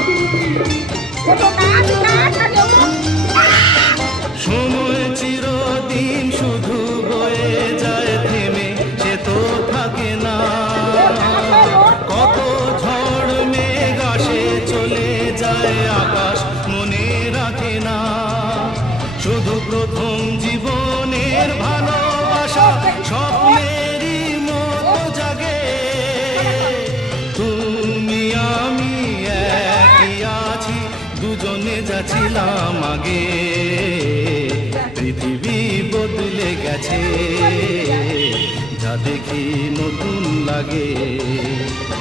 সময় চিরদিন শুধু বয়ে যায় থেমে, সে তো থাকে না। কত ঝড় মেঘ আসে চলে যায়, আকাশ মনে রাখে না। শুধু প্রথম জীবনের ভালোবাসা স্বপ্নেরই মতো জাগে। তুমি আমি একই আছি, দুজনে যাচ্ছিলাম আগে। পৃথিবী বদলে গেছে, যা দেখি নতুন লাগে।